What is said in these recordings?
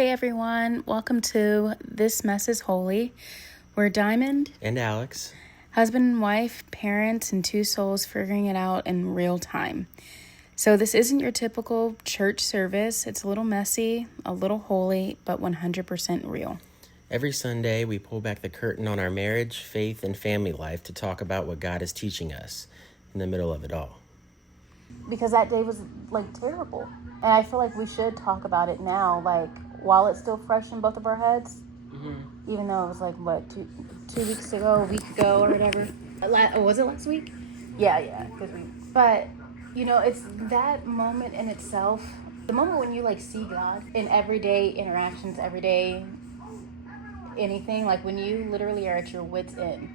Hey everyone, welcome to This Mess is Holy. We're Diamond, and Alex, husband and wife, parents, and two souls figuring it out in real time. So this isn't your typical church service. It's a little messy, a little holy, but 100% real. Every Sunday we pull back the curtain on our marriage, faith, and family life to talk about what God is teaching us in the middle of it all. Because that day was terrible. And I feel like we should talk about it now, while it's still fresh in both of our heads. Mm-hmm. Even though it was two weeks ago, a week ago, or whatever. Was it last week? Yeah. But it's that moment in itself. The moment when you see God in everyday interactions, everyday anything. When you literally are at your wit's end,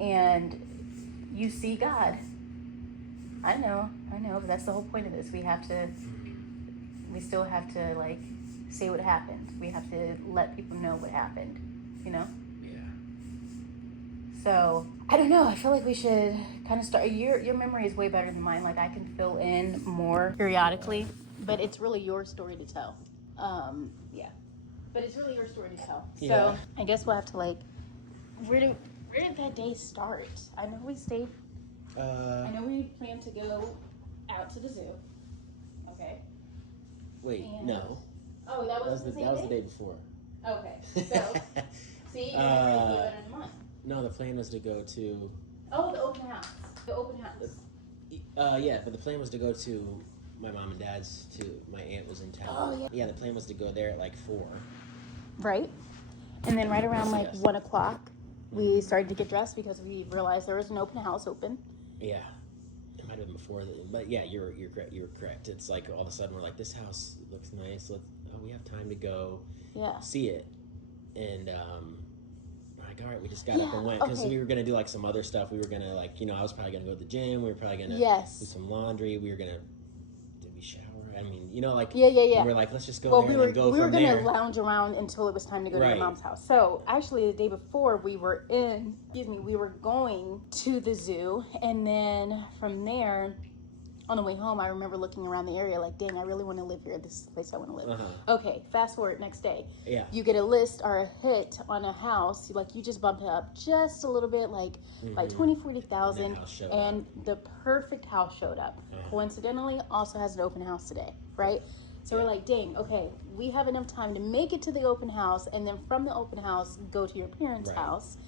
and you see God. I know, but that's the whole point of this. We still have to say what happened. We have to let people know what happened, Yeah. So, I don't know. I feel like we should kind of start. Your memory is way better than mine. I can fill in more periodically, but it's really your story to tell. Yeah. But it's really your story to tell. So, yeah. I guess we'll have to where did that day start? I know we stayed. I know we planned to go out to the zoo. Okay. Wait, no. Oh, that was the day before. Okay. So, see, your memory is way better than mine. No, the plan was to go to... Oh, the open house. Yeah, but the plan was to go to my mom and dad's, too. My aunt was in town. Oh, yeah. Yeah, the plan was to go there at 4. Right. And then right around 1 o'clock, we started to get dressed because we realized there was an open house open. Yeah. It might have been before, but yeah, you're correct. You're correct. It's all of a sudden we're this house looks nice. We have time to go see it. And all right, we just got up and went because we were gonna do some other stuff. We were gonna I was probably gonna go to the gym. We were probably gonna do some laundry. We were gonna shower. I mean, Yeah. And we're let's just go there and go from there. We were gonna lounge around until it was time to go to your mom's house. So actually, the day before we were going to the zoo, and then from there, on the way home, I remember looking around the area dang, I really want to live here. This is the place I want to live. Uh-huh. Okay, fast forward next day. Yeah. You get a list or a hit on a house. You just bump it up just a little bit, like 40,000, and the perfect house showed up. Uh-huh. Coincidentally, also has an open house today, right? So we're dang, okay, we have enough time to make it to the open house, and then from the open house, go to your parents' house,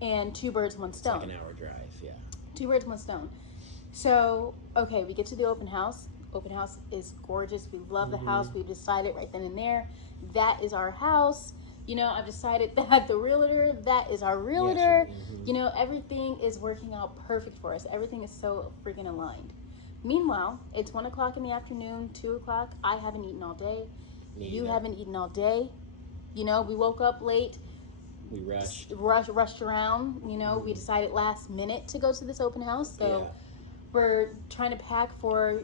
and 2 birds, 1 stone. It's an hour drive, yeah. 2 birds, 1 stone. So, okay, we get to the open house. Open house is gorgeous. We love the house. We've decided right then and there, that is our house. I've decided that the realtor, that is our realtor. Yes, everything is working out perfect for us. Everything is so freaking aligned. Meanwhile, it's 1 o'clock in the afternoon, 2 o'clock. I haven't eaten all day. You haven't eaten all day. We woke up late. We rushed around. We decided last minute to go to this open house. So we're trying to pack for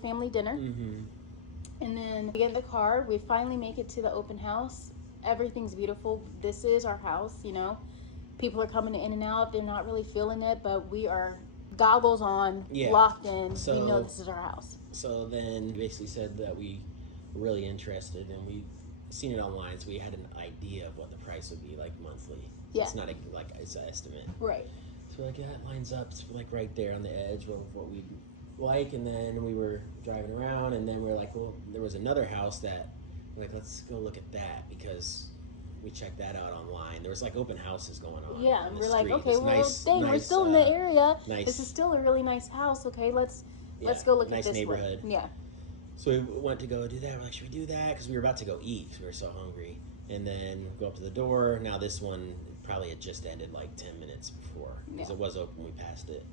family dinner. And then we get in the car. We finally make it to the open house. Everything's beautiful. This is our house. People are coming in and out. They're not really feeling it, but we are goggles on, locked in. So, we know this is our house. So then we basically said that we were really interested, and we seen it online, so we had an idea of what the price would be monthly. Yeah. It's not it's an estimate. Right. So that lines up. It's right there on the edge of what we like. And then we were driving around, and then we're well, there was another house that let's go look at that, because we checked that out online. There was open houses going on. Yeah, and we're street. Okay, this well, nice, dang, we're still in the area. Nice. This is still a really nice house. Okay, let's go look at this neighborhood. one. Yeah. So we went to go do that. We're should we do that? Because we were about to go eat because we were so hungry. And then go up to the door. Now this one probably had just ended 10 minutes before, because it was open. We passed it.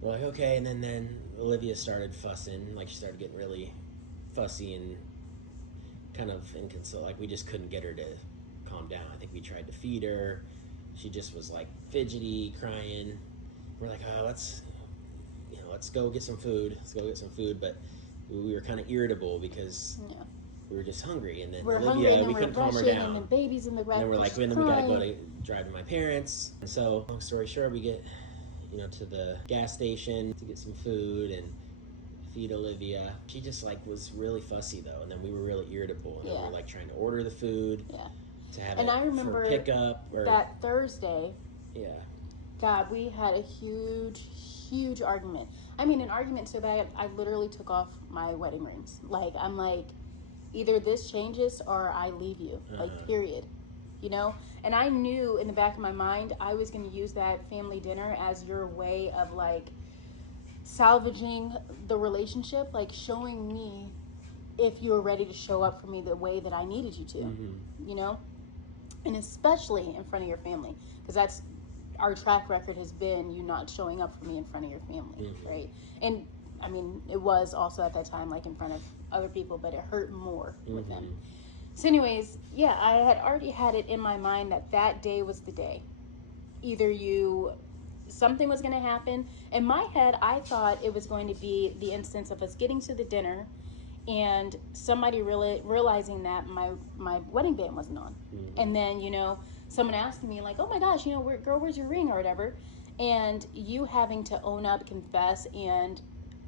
We're okay. And then Olivia started fussing. She started getting really fussy and kind of inconsolable. We just couldn't get her to calm down. I think we tried to feed her. She just was fidgety, crying. We're oh, let's go get some food. But we were kind of irritable because we were just hungry, and then Olivia, we couldn't calm her down. And the baby's in the back. And then we're then we gotta drive to my parents. And so, long story short, we get, to the gas station to get some food, and feed Olivia. She just like was really fussy though, and then we were really irritable, and then we Yeah. were like trying to order the food to have And it I remember for pickup or that Thursday. Yeah. God, we had a huge argument. I mean, an argument so bad I literally took off my wedding rings. Like, I'm like, either this changes or I leave you. Like, period. You know? And I knew in the back of my mind I was going to use that family dinner as your way of like salvaging the relationship, like showing me if you were ready to show up for me the way that I needed you to. You know? And especially in front of your family, because that's our track record has been you not showing up for me in front of your family, right? And I mean, it was also at that time like in front of other people, but it hurt more with them. So anyways, yeah, I had already had it in my mind that that day was the day. Either something was going to happen. In my head, I thought it was going to be the instance of us getting to the dinner and somebody realizing that my wedding band wasn't on. And then, someone asking me like, oh my gosh, girl, where's your ring or whatever? And you having to own up, confess, and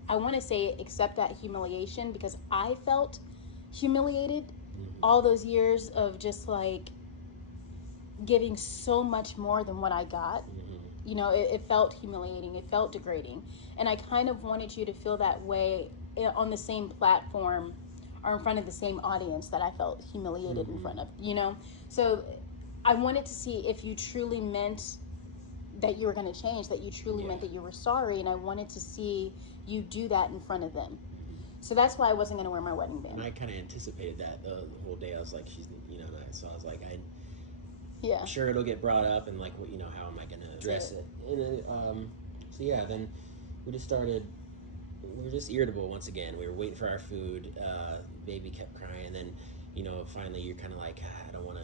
I want to say accept that humiliation, because I felt humiliated all those years of just like giving so much more than what I got. It felt humiliating. It felt degrading. And I kind of wanted you to feel that way on the same platform or in front of the same audience that I felt humiliated in front of, So I wanted to see if you truly meant that you were going to change, that you truly meant that you were sorry. And I wanted to see you do that in front of them. So that's why I wasn't going to wear my wedding band. And I kind of anticipated that the whole day. I was like, so I was like, I'm sure it'll get brought up, and like, how am I going to address it? And then we just started. We were just irritable once again. We were waiting for our food. Baby kept crying, and then, finally you're kind of like, I don't want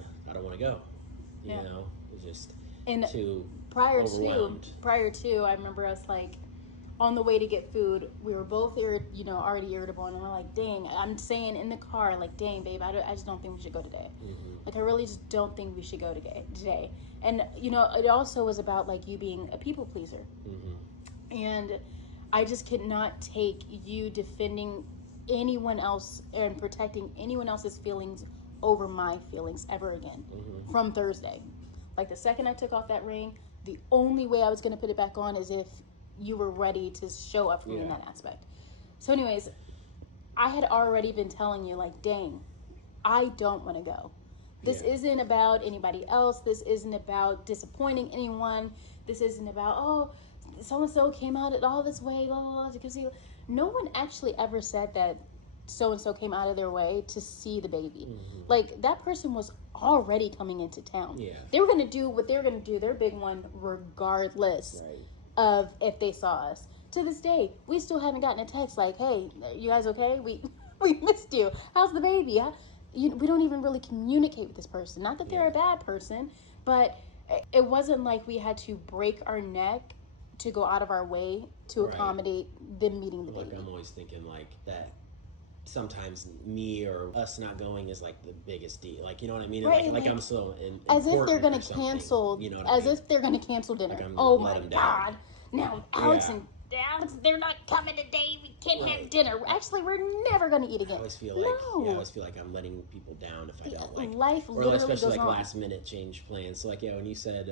to go. You know, it was just too overwhelmed. Prior to, I remember us like on the way to get food. We were both already irritable, and we're like, dang. I'm saying in the car, like, dang, babe, I just don't think we should go today. Like, I really just don't think we should go today. And it also was about like you being a people pleaser, and I just could not take you defending anyone else and protecting anyone else's feelings over my feelings ever again from Thursday. Like, the second I took off that ring, the only way I was going to put it back on is if you were ready to show up for me in that aspect. So anyways, I had already been telling you, like, dang, I don't want to go. This isn't about anybody else. This isn't about disappointing anyone. This isn't about, so-and-so came out it all this way, blah, blah, blah, because no one actually ever said that so-and-so came out of their way to see the baby. Like, that person was already coming into town. They were going to do what they were going to do, their big one, regardless of if they saw us. To this day, we still haven't gotten a text like, hey, you guys okay? We missed you. How's the baby? We don't even really communicate with this person. Not that they're a bad person, but it wasn't like we had to break our neck to go out of our way to accommodate them meeting the baby. Like, I'm always thinking like that sometimes me or us not going is like the biggest deal. Like, you know what I mean? Right, like I'm so as if they're going to cancel, if they're going to cancel dinner. Like, oh my God. Now Alex, they're not coming today. We can't have dinner. Actually, we're never going to eat again. I always feel like I'm letting people down if I don't like life. Or especially like last minute change plans. So like, when you said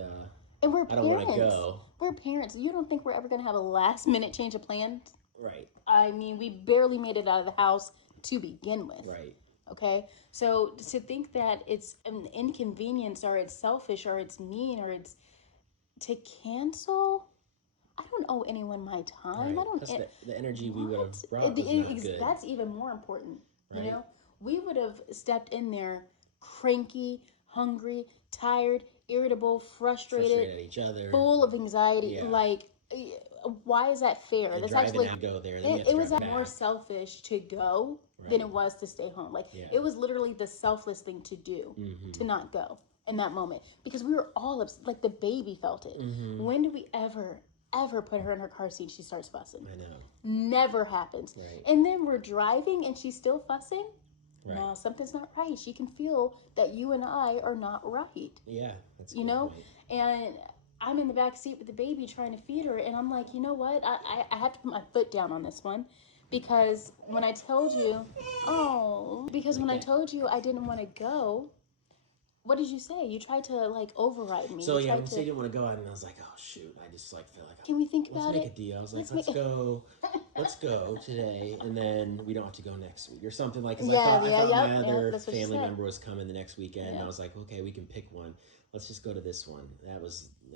and we're I don't want to go. We're parents. You don't think we're ever going to have a last minute change of plans? Right. I mean, we barely made it out of the house to begin with. Right. Okay? So to think that it's an inconvenience or it's selfish or it's mean or it's to cancel, I don't owe anyone my time. Right. I don't. That's the energy we would have brought was not good. That's even more important. Right. We would have stepped in there cranky, hungry, tired, irritable, frustrated at each other, full of anxiety. Like, why is that fair? And that's actually go there. It was more selfish to go than it was to stay home. Like, it was literally the selfless thing to do to not go in that moment, because we were all like, the baby felt it. When do we ever put her in her car seat and she starts fussing? I know. Never happens. Right. And then we're driving and she's still fussing. Right. No, something's not right. She can feel that you and I are not right. Yeah, that's a good point. And I'm in the back seat with the baby trying to feed her, and I'm like, you know what? I have to put my foot down on this one, Because when I told you, when I told you I didn't want to go, what did you say? You tried to like override me. So yeah, when you say you didn't want to go, and I was like, oh shoot, I just like felt like, can we think about it? Let's make a deal. I was like, let's go today, and then we don't have to go next week or something like. Cause I thought my other family member was coming the next weekend. And I was like, okay, we can pick one. Let's just go to this one.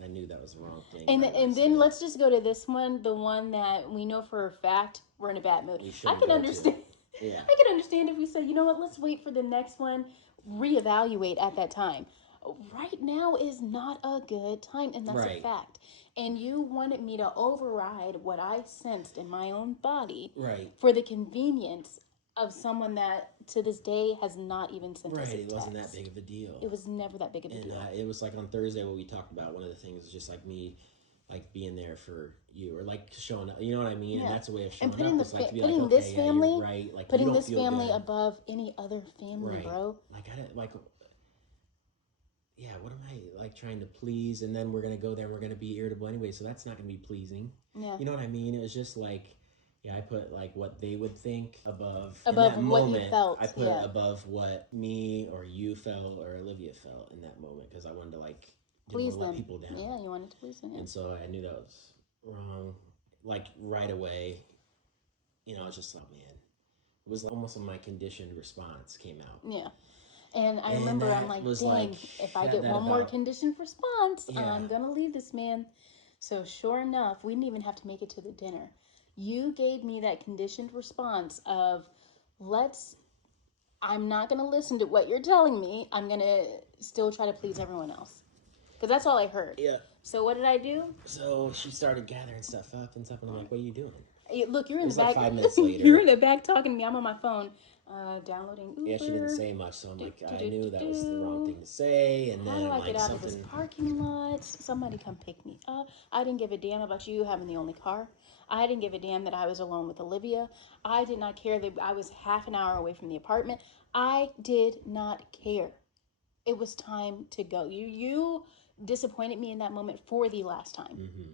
I knew that was the wrong thing. And then let's just go to this one, the one that we know for a fact we're in a bad mood. I can understand. Yeah. I can understand if we say, you know what, let's wait for the next one, reevaluate at that time. Right now is not a good time, and that's a fact. And you wanted me to override what I sensed in my own body for the convenience of someone that to this day has not even sent us a text. It wasn't that big of a deal. It was never that big of a deal. It was like on Thursday what we talked about. One of the things was just like me, like being there for you, or like showing up. You know what I mean? Yeah. And that's a way of showing up. Is like to be like, okay, this family, you're right. Like putting this family above any other family, bro. Like I didn't like. Yeah, what am I like trying to please? And then we're gonna go there and we're gonna be irritable anyway, so that's not gonna be pleasing. Yeah. You know what I mean? It was just like, yeah, I put like what they would think above in that what moment, you felt. I put it above what me or you felt or Olivia felt in that moment, because I wanted to like please let people down. Yeah, you wanted to please them. And so I knew that was wrong. Like right away, you know, I was just like, man, it was almost my conditioned response came out. Yeah. And I remember I'm like, dang, if I get one more conditioned response, I'm going to leave this man. So sure enough, we didn't even have to make it to the dinner. You gave me that conditioned response of, I'm not going to listen to what you're telling me. I'm going to still try to please everyone else. Because that's all I heard. Yeah. So what did I do? So she started gathering stuff up, and I'm like, what are you doing? Look, you're in the back. Like 5 minutes later. You're in the back talking to me. I'm on my phone, downloading Uber. Yeah, she didn't say much, so I'm like, I knew that was the wrong thing to say. And then how do I get out of this parking lot? Somebody come pick me up. I didn't give a damn about you having the only car. I didn't give a damn that I was alone with Olivia. I did not care that I was half an hour away from the apartment. I did not care. It was time to go. You disappointed me in that moment for the last time. Mm-hmm.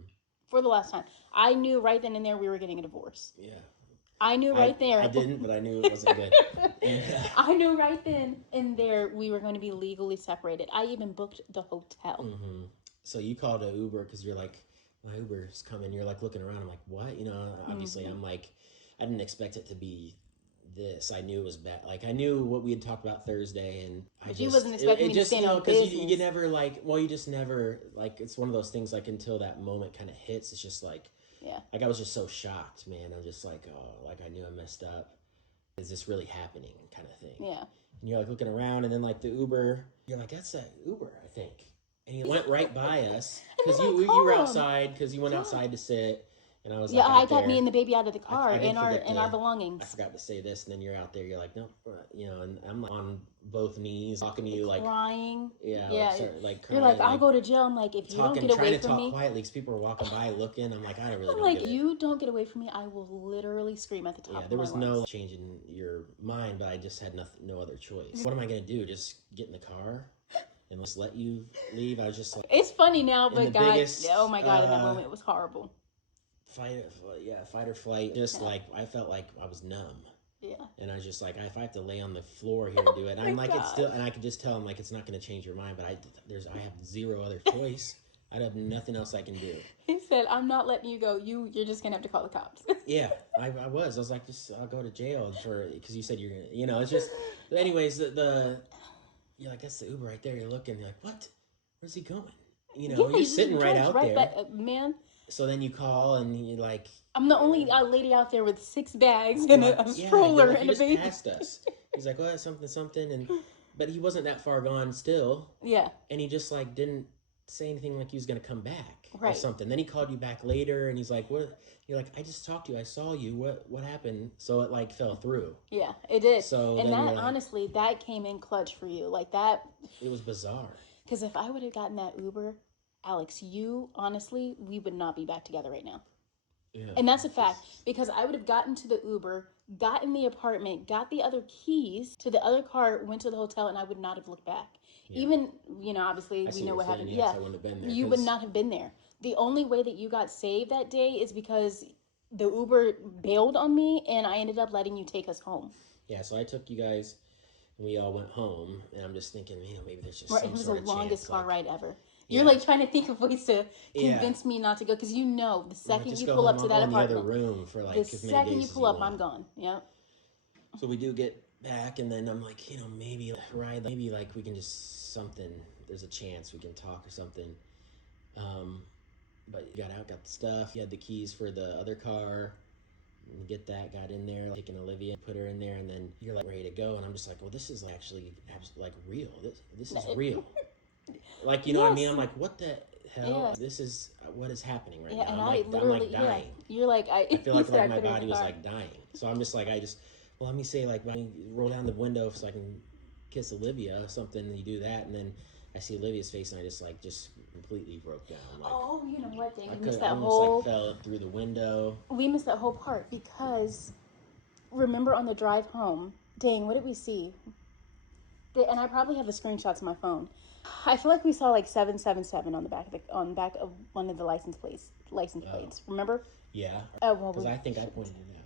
For the last time. I knew right then and there we were getting a divorce. Yeah. I knew right there. I didn't, but I knew it wasn't good. I knew right then and there we were going to be legally separated. I even booked the hotel. Mm-hmm. So you called an Uber because you're like, my Uber's coming. You're like looking around. I'm like, what? You know, obviously I'm like, I didn't expect it to be this. I knew it was bad. Like I knew what we had talked about Thursday, and you wasn't expecting me to stand on business. Because you never like. Well, you just never like. It's one of those things. Like until that moment kind of hits, it's just like. Yeah. Like I was just so shocked, man. I'm just like, oh, like I knew I messed up. Is this really happening? Kind of thing. Yeah. And you're like looking around, and then like the Uber, you're like, that's that Uber, I think. And he went right by us because you were outside because you went outside to sit. And I was I got me and the baby out of the car and our belongings. I forgot to say this, and then you're out there. You're like, no, you know, and I'm on both knees, talking to you, like crying. Yeah, like crying, you're like, I'll go to jail. I'm like, if you don't get away from me, trying to talk quietly because people are walking by, looking. I'm like, I don't really. I'm like, you don't get away from me, I will literally scream at the top. Yeah, there was no change in your mind, but I just had no other choice. What am I gonna do? Just get in the car and let's let you leave? I was just like, it's funny now, but oh my god, in that moment it was horrible. Fight or flight. Just like I felt like I was numb. Yeah. And I was just like, if I have to lay on the floor here and do it, I'm like, it's still, and I could just tell him like it's not going to change your mind, but I have zero other choice. I have nothing else I can do. He said, I'm not letting you go. You're just gonna have to call the cops. Yeah, I was like, I'll go to jail because you said you're gonna, you know, it's just. But anyways, you're like, that's the Uber right there. You're looking, you're like, what? Where's he going? You know, you're sitting right out there, man. So then you call and you're like, I'm the only lady out there with 6 bags and a stroller and a baby. He just passed us. He's like, well, something, but he wasn't that far gone still. Yeah. And he just like didn't say anything like he was gonna come back or something. Then he called you back later and he's like, what? You're like, I just talked to you. I saw you. What happened? So it like fell through. Yeah, it did. So and that honestly, that came in clutch for you. Like that. It was bizarre. Because if I would have gotten that Uber, Alex, honestly, we would not be back together right now. Yeah. And that's a fact. Because I would have gotten to the Uber, got in the apartment, got the other keys to the other car, went to the hotel, and I would not have looked back. Yeah. Even, you know, obviously, we know what happened. Yes, I wouldn't have been there. You would not have been there. The only way that you got saved that day is because the Uber bailed on me, and I ended up letting you take us home. Yeah, so I took you guys, and we all went home, and I'm just thinking, maybe there's just Right, some it was sort the of longest chance, car like, ride ever. yeah. You're like trying to think of ways to Yeah. convince me not to go, because you know the second just you go pull home, up to I'll that go in the other apartment, room for like the as many second days you as pull you up, want. I'm gone. Yep. So we do get back, and then I'm like, maybe ride, maybe like we can just something. There's a chance we can talk or something. But you got out, got the stuff. You had the keys for the other car. Get that, got in there, taking Olivia, put her in there, and then you're like ready to go, and I'm just like, well, this is actually like real. This is real. Like, you know what I mean? I'm like, what the hell? Yeah. This is what is happening right Yeah, now. and I'm like dying. yeah. You're like, I feel like I my put her in body the was car. like dying. So I'm just like, well, let me say like, let me roll down the window so I can kiss Olivia or something. And you do that, and then I see Olivia's face, and I just completely broke down. Like, Oh, you know what, dang, I we missed I that almost whole. like fell through the window. We missed that whole part because, remember on the drive home, dang, what did we see? And I probably have the screenshots on my phone. I feel like we saw like 777 on the back of one of the license plates. Remember? Yeah. Well, Because I think I pointed it out.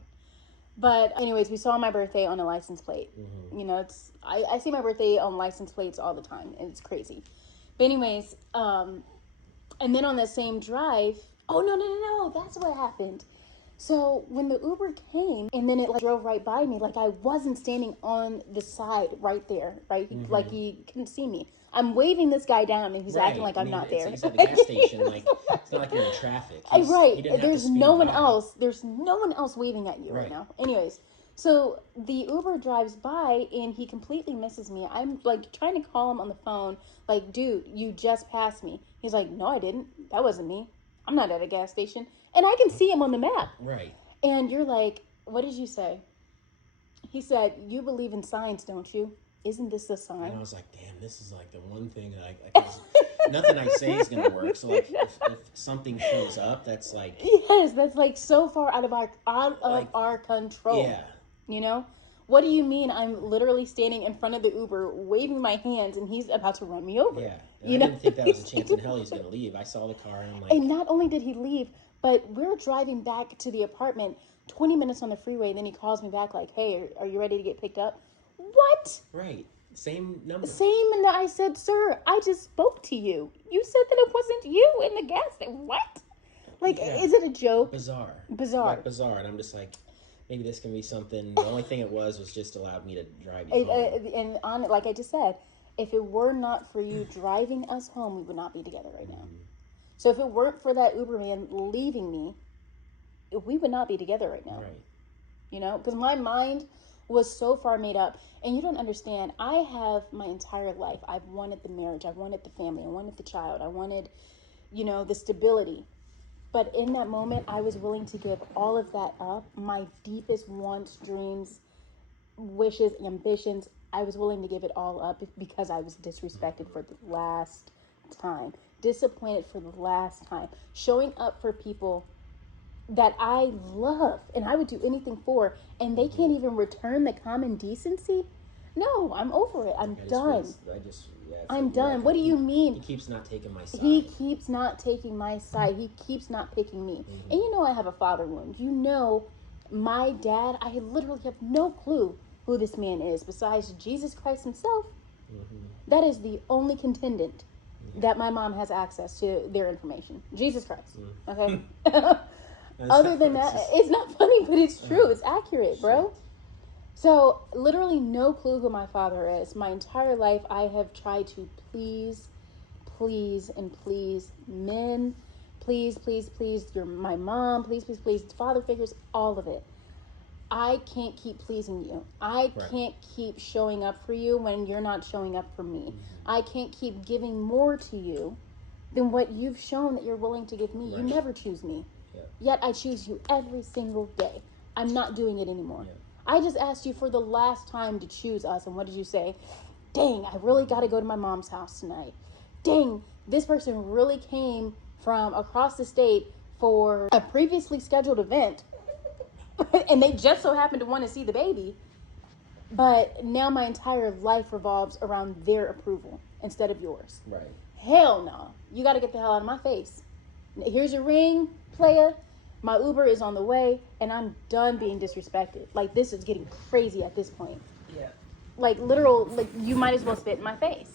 But anyways, we saw my birthday on a license plate. Mm-hmm. You know, I see my birthday on license plates all the time, and it's crazy. But anyways, and then on that same drive, oh no, that's what happened. So when the Uber came, and then it like drove right by me, like I wasn't standing on the side right there, right? Mm-hmm. Like he couldn't see me. I'm waving this guy down, and he's acting like I'm not there. He's at the gas station, like it's not like you're in traffic. Right. There's no one by. else. There's no one else waving at you right now. Anyways, so the Uber drives by and he completely misses me. I'm like trying to call him on the phone, like, dude, you just passed me. He's like, no, I didn't. That wasn't me. I'm not at a gas station. And I can see him on the map. Right. And you're like, what did you say? He said, you believe in signs, don't you? Isn't this a sign? And I was like, damn, this is like the one thing that I nothing I say is going to work. So like if something shows up, that's like... Yes, that's like so far out of our control. Yeah. You know? What do you mean I'm literally standing in front of the Uber, waving my hands, and he's about to run me over? Yeah. And I didn't think that was a chance in hell he's going to leave. I saw the car and I'm like... And not only did he leave, but we're driving back to the apartment, 20 minutes on the freeway, and then he calls me back like, hey, are you ready to get picked up? What? Right. Same number. Same, and I said, sir, I just spoke to you. You said that it wasn't you in the gas station. What? Like, is it a joke? Bizarre. Bizarre. And I'm just like... Maybe this can be something. The only thing it was just allowed me to drive you home. And on like I just said, if it were not for you driving us home, we would not be together right now. So if it weren't for that Uber man leaving me, we would not be together right now. Right. You know, because my mind was so far made up. And you don't understand. I have my entire life. I've wanted the marriage. I wanted the family. I wanted the child. I wanted, the stability. But in that moment, I was willing to give all of that up. My deepest wants, dreams, wishes, ambitions, I was willing to give it all up because I was disrespected for the last time. Disappointed for the last time. Showing up for people that I love and I would do anything for, and they can't even return the common decency. No, I'm over it. I'm done. I'm done. What do you mean? He keeps not taking my side. He keeps not taking my side. He keeps not picking me. Mm-hmm. And I have a father wound. My dad, I literally have no clue who this man is besides Jesus Christ himself. Mm-hmm. That is the only contendant that my mom has access to their information. Jesus Christ. Okay? Other than that, it's not funny, but it's true. It's accurate, bro. So, literally no clue who my father is. My entire life, I have tried to please men. Please, you're my mom. Please, father figures, all of it. I can't keep pleasing you. I can't keep showing up for you when you're not showing up for me. Mm-hmm. I can't keep giving more to you than what you've shown that you're willing to give me. Right. You never choose me. Yeah. Yet I choose you every single day. I'm not doing it anymore. Yeah. I just asked you for the last time to choose us, and what did you say? Dang, I really got to go to my mom's house tonight. Dang, this person really came from across the state for a previously scheduled event, and they just so happened to want to see the baby. But now my entire life revolves around their approval instead of yours. Right. Hell no. You got to get the hell out of my face. Here's your ring, playa. My Uber is on the way, and I'm done being disrespected. Like, this is getting crazy at this point. Yeah. Like, literal, like, you might as well spit in my face.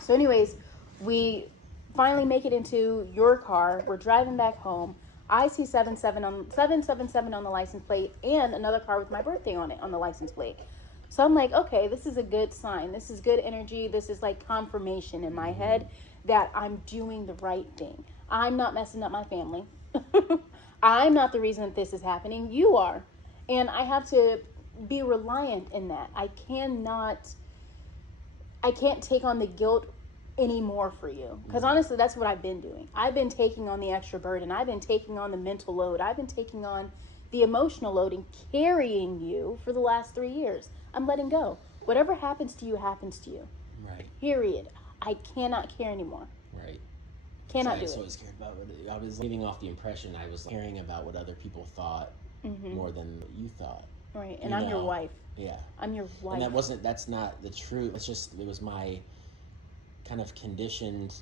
So anyways, we finally make it into your car. We're driving back home. I see 777 on the license plate and another car with my birthday on it on the license plate. So I'm like, okay, this is a good sign. This is good energy. This is like confirmation in my head that I'm doing the right thing. I'm not messing up my family. I'm not the reason that this is happening. You are. And I have to be reliant in that. I can't take on the guilt anymore for you. Because honestly, that's what I've been doing. I've been taking on the extra burden. I've been taking on the mental load. I've been taking on the emotional load and carrying you for the last 3 years. I'm letting go. Whatever happens to you, happens to you. Right. Period. I cannot care anymore. Right. Cannot do I was it. always cared about I was leaving off the impression I was caring about what other people thought more than what you thought. Right. And I'm your wife. Yeah. I'm your wife. And that's not the truth. It was my kind of conditioned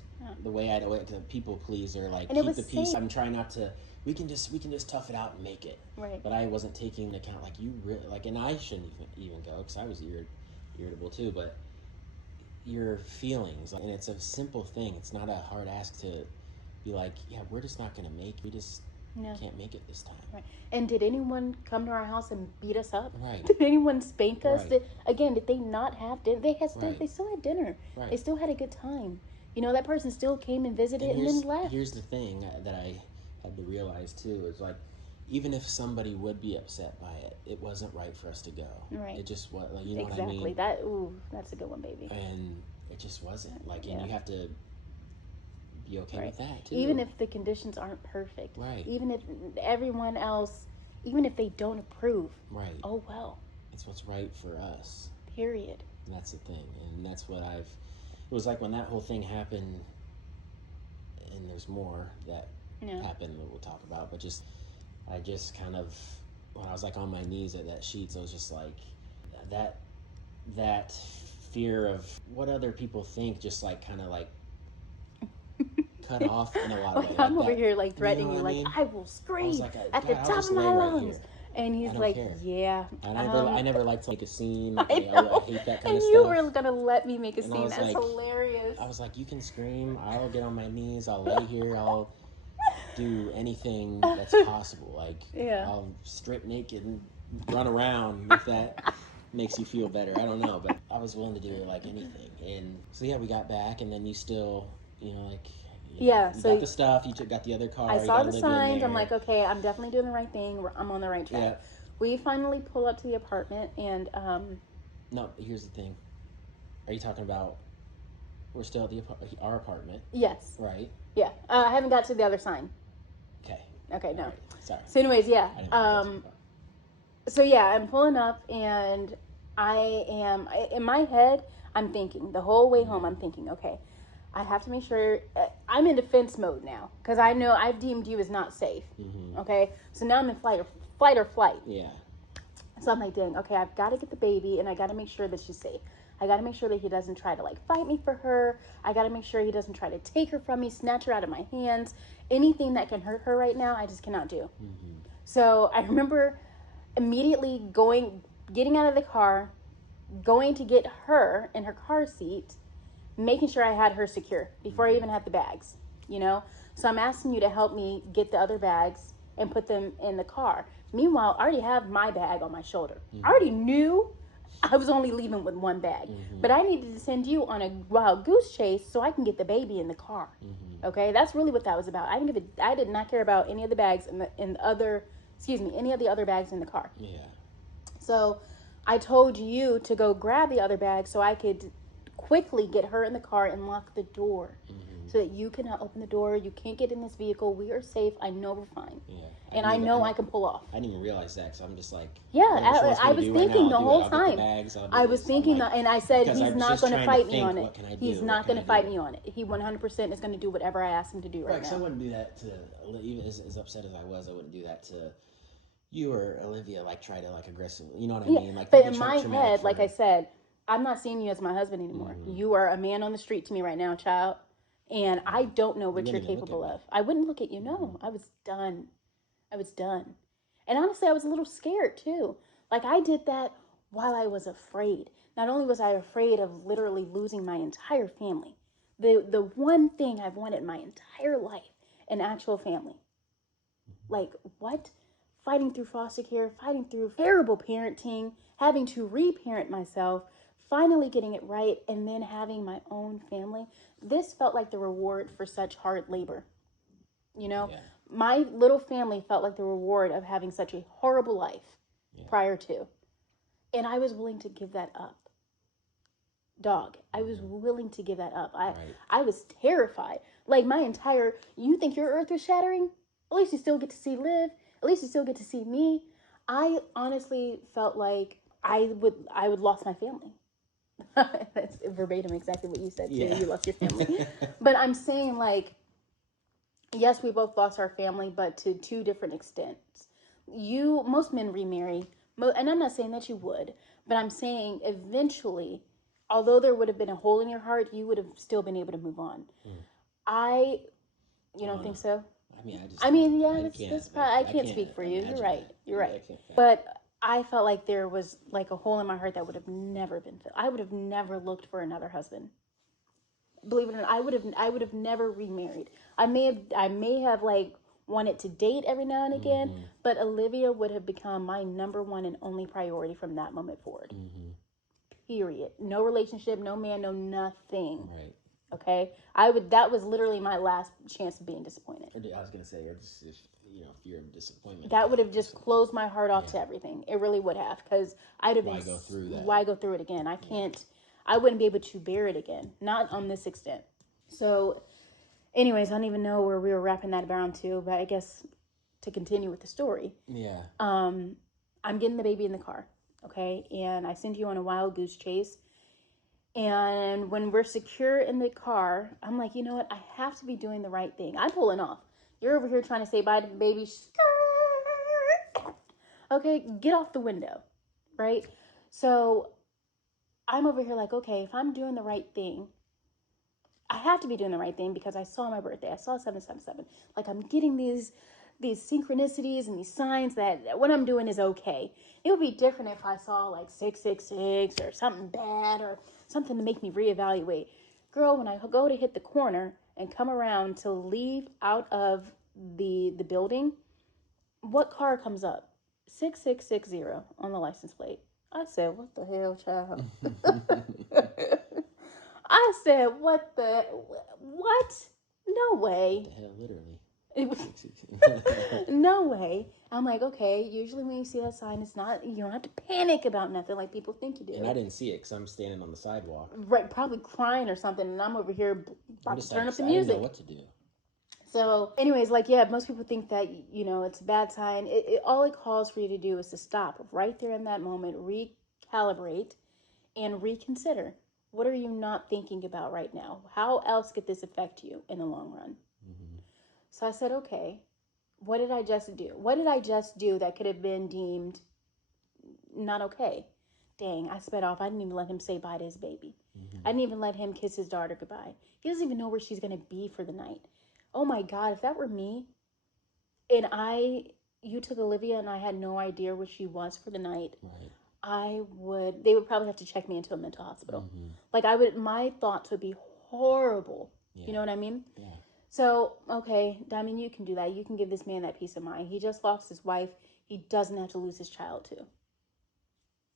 the way I'd always to people pleaser, like keep the peace. I'm trying not to. We can just tough it out and make it. Right. But I wasn't taking into account like you really like, and I shouldn't even go because I was irritable too. But your feelings, and it's a simple thing. It's not a hard ask to be like, yeah, we're just not gonna make. We just can't make it this time. Right. And did anyone come to our house and beat us up? Right. Did anyone spank us? Right. did they not have dinner? They still had dinner. Right. They still had a good time. You know, that person still came and visited and then left. Here's the thing that I had to realize too is like, even if somebody would be upset by it, it wasn't right for us to go. Right. It just was, like, you know exactly. what I mean? That's a good one, baby. And it just wasn't like, and you have to be okay with that too. Even if the conditions aren't perfect. Right. Even if everyone else, even if they don't approve. Right. Oh well. It's what's right for us. Period. And that's the thing, and that's what it was like when that whole thing happened, and there's more that happened that we'll talk about, but I just kind of, when I was like on my knees at that sheets, I was just like, that fear of what other people think just like kind of like cut off in a lot of ways. I'm like over here like threatening you, like, I will scream at the top of my lungs. And he's like, yeah. And I never liked to make a scene. Like, I hate that kind of stuff. And you were going to let me make a scene. That's like, hilarious. I was like, you can scream. I'll get on my knees. I'll lay here. I'll do anything that's possible. Like, I'll strip naked and run around if that makes you feel better. I don't know. But I was willing to do like anything. And so, yeah, we got back. And then you still, like... you got the stuff. You got the other car. I saw the signs. I'm like, okay, I'm definitely doing the right thing. I'm on the right track. Yeah. We finally pull up to the apartment, and no, here's the thing. Are you talking about? We're still at our apartment. Yes. Right. Yeah. I haven't got to the other sign. Okay. Okay. No. Right. Sorry. So, anyways, yeah. So yeah, I'm pulling up, and I am in my head. I'm thinking the whole way home. I'm thinking, okay. I have to make sure I'm in defense mode now because I know I've deemed you as not safe. Mm-hmm. Okay, so now I'm in flight or flight. Yeah. So I'm like, dang. Okay, I've got to get the baby, and I got to make sure that she's safe. I got to make sure that he doesn't try to like fight me for her. I got to make sure he doesn't try to take her from me, snatch her out of my hands. Anything that can hurt her right now, I just cannot do. Mm-hmm. So I remember immediately getting out of the car, going to get her in her car seat. Making sure I had her secure before I even had the bags, So I'm asking you to help me get the other bags and put them in the car. Meanwhile, I already have my bag on my shoulder. Mm-hmm. I already knew I was only leaving with one bag. Mm-hmm. But I needed to send you on a wild goose chase so I can get the baby in the car. Mm-hmm. Okay? That's really what that was about. I did not care about any of the bags any of the other bags in the car. Yeah. So I told you to go grab the other bag so I could quickly get her in the car and lock the door so that you cannot open the door. You can't get in this vehicle. We are safe. I know we're fine. Yeah. And I know I can pull off. I didn't even realize that because I'm just like... Yeah, I was thinking the whole time. I was thinking that, and I said, he's not going to fight me on it. He's not going to fight me on it. He 100% is going to do whatever I ask him to do right now. Because I wouldn't do that to... Even as upset as I wouldn't do that to... You or Olivia, like, try to, like, aggressive... You know what I mean? Like, but in my head, like I said... I'm not seeing you as my husband anymore. Mm-hmm. You are a man on the street to me right now, child. And I don't know what you're wouldn't even look capable at me. of. I wouldn't look at you. No, I was done. I was done. And honestly, I was a little scared too. Like, I did that while I was afraid. Not only was I afraid of literally losing my entire family, the one thing I've wanted my entire life, an actual family. Like, what? Fighting through foster care, fighting through terrible parenting, having to reparent myself, finally getting it right, and then having my own family. This felt like the reward for such hard labor. You know, Yeah. my little family felt like the reward of having such a horrible life prior to. And I was willing to give that up. Dog, I was willing to give that up. I was terrified. Like, my entire, you think your earth was shattering? At least you still get to see Liv. At least you still get to see me. I honestly felt like I would lost my family. That's verbatim exactly what you said too. Yeah. You lost your family. But I'm saying, like, yes, we both lost our family, but to two different extents. Most men remarry, and I'm not saying that you would, but I'm saying eventually, although there would have been a hole in your heart, you would have still been able to move on. You don't think so? I mean, yeah, that's probably, I can't speak for you. You're right. You're right. But I felt like there was like a hole in my heart that would have never been filled. I would have never looked for another husband. Believe it or not, I would have never remarried. I may have like wanted to date every now and again, but Olivia would have become my number one and only priority from that moment forward. Period. No relationship, no man, no nothing. Right. Okay, that was literally my last chance of being disappointed. I was gonna say, or just if fear of disappointment. That would have just closed my heart off to everything. It really would have, because I'd have been. Why go through that? Why go through it again? I can't. I wouldn't be able to bear it again. Not on this extent. So, anyways, I don't even know where we were wrapping that around to, but I guess to continue with the story. Yeah. I'm getting the baby in the car, okay, and I send you on a wild goose chase. And when we're secure in the car, I'm like, you know what? I have to be doing the right thing. I'm pulling off. You're over here trying to say bye to the baby. Okay, get off the window, right? So I'm over here like, okay, if I'm doing the right thing, I have to be doing the right thing because I saw my birthday. I saw 777. Like, I'm getting these synchronicities and these signs that what I'm doing is okay. It would be different if I saw like 666 or something bad or something to make me reevaluate. Girl, when I go to hit the corner and come around to leave out of the building, what car comes up? 6660 on the license plate. I said, what the hell, child? I said, what? No way. What the hell, literally. No way. I'm like, okay, usually when you see that sign, it's not, you don't have to panic about nothing like people think you do. And I didn't see it because I'm standing on the sidewalk. Right, probably crying or something, and I'm over here about to turn up the music. I didn't know what to do. So, anyways, like, yeah, most people think that, it's a bad sign. All it calls for you to do is to stop right there in that moment, recalibrate, and reconsider. What are you not thinking about right now? How else could this affect you in the long run? So I said, okay, what did I just do? What did I just do that could have been deemed not okay? Dang, I sped off. I didn't even let him say bye to his baby. I didn't even let him kiss his daughter goodbye. He doesn't even know where she's going to be for the night. Oh my God, if that were me and you took Olivia and I had no idea where she was for the night, right. They would probably have to check me into a mental hospital. Like, my thoughts would be horrible. Yeah. You know what I mean? Yeah. So, okay, Diamond, you can do that. You can give this man that peace of mind. He just lost his wife. He doesn't have to lose his child too.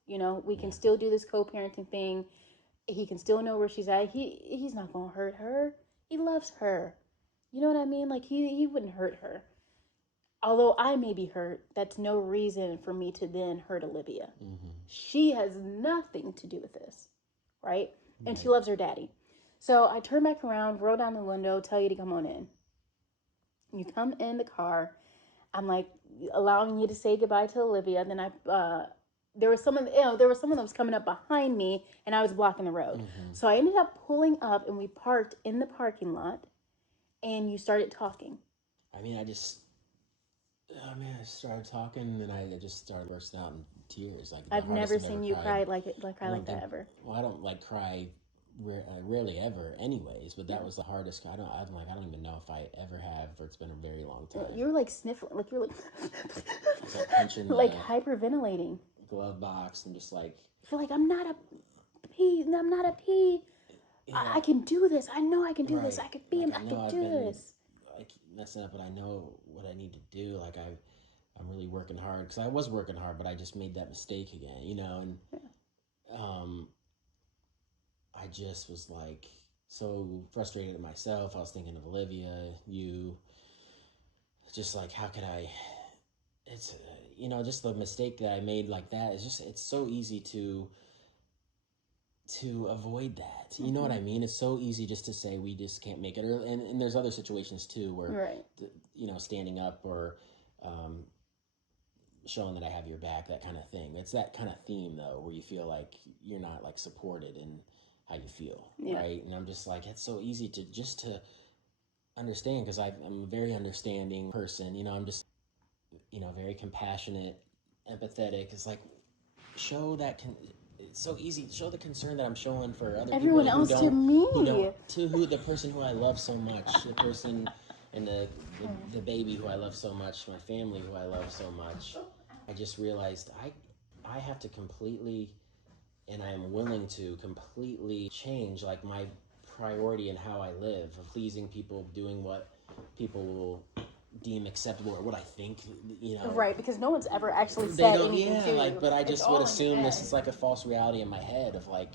We can still do this co-parenting thing. He can still know where she's at. He's not going to hurt her. He loves her. You know what I mean? Like, he wouldn't hurt her. Although I may be hurt, that's no reason for me to then hurt Olivia. She has nothing to do with this, right? And she loves her daddy. So I turn back around, roll down the window, tell you to come on in. You come in the car. I'm like allowing you to say goodbye to Olivia. Then there was someone that was coming up behind me, and I was blocking the road. So I ended up pulling up, and we parked in the parking lot, and you started talking. I started talking, and then I just started bursting out in tears. Like, I've never seen you cry like that ever. Well, I don't like cry rarely ever anyways, but that was the hardest. I don't even know if I ever have, for it's been a very long time. You were like sniffling, like you were like, like pinching like hyperventilating. Glove box and just like, you're like, I'm not a pea. yeah, I can do this. I know I can do this. right. I could be Like, I can do this. Like messing up, but I know what I need to do. Like I'm really working hard, because I was working hard, but I just made that mistake again, and I just was like so frustrated at myself. I was thinking of Olivia, you, just like, how could I, it's, just the mistake that I made like that is just, it's so easy to avoid that. You know what I mean? It's so easy just to say we just can't make it. And there's other situations too where, right. Standing up or showing that I have your back, that kind of thing. It's that kind of theme though, where you feel like you're not like supported in how you feel, right? And I'm just like, it's so easy to understand, because I'm a very understanding person. I'm just, very compassionate, empathetic. It's like, show that it's so easy. Show the concern that I'm showing for other everyone people else to me, the person who I love so much, the person and the baby who I love so much, my family who I love so much. I just realized I have to completely, and I am willing to completely change like my priority in how I live, of pleasing people, doing what people will deem acceptable, or what I think, right? Because no one's ever actually said anything to you. But I just would assume this is like a false reality in my head of like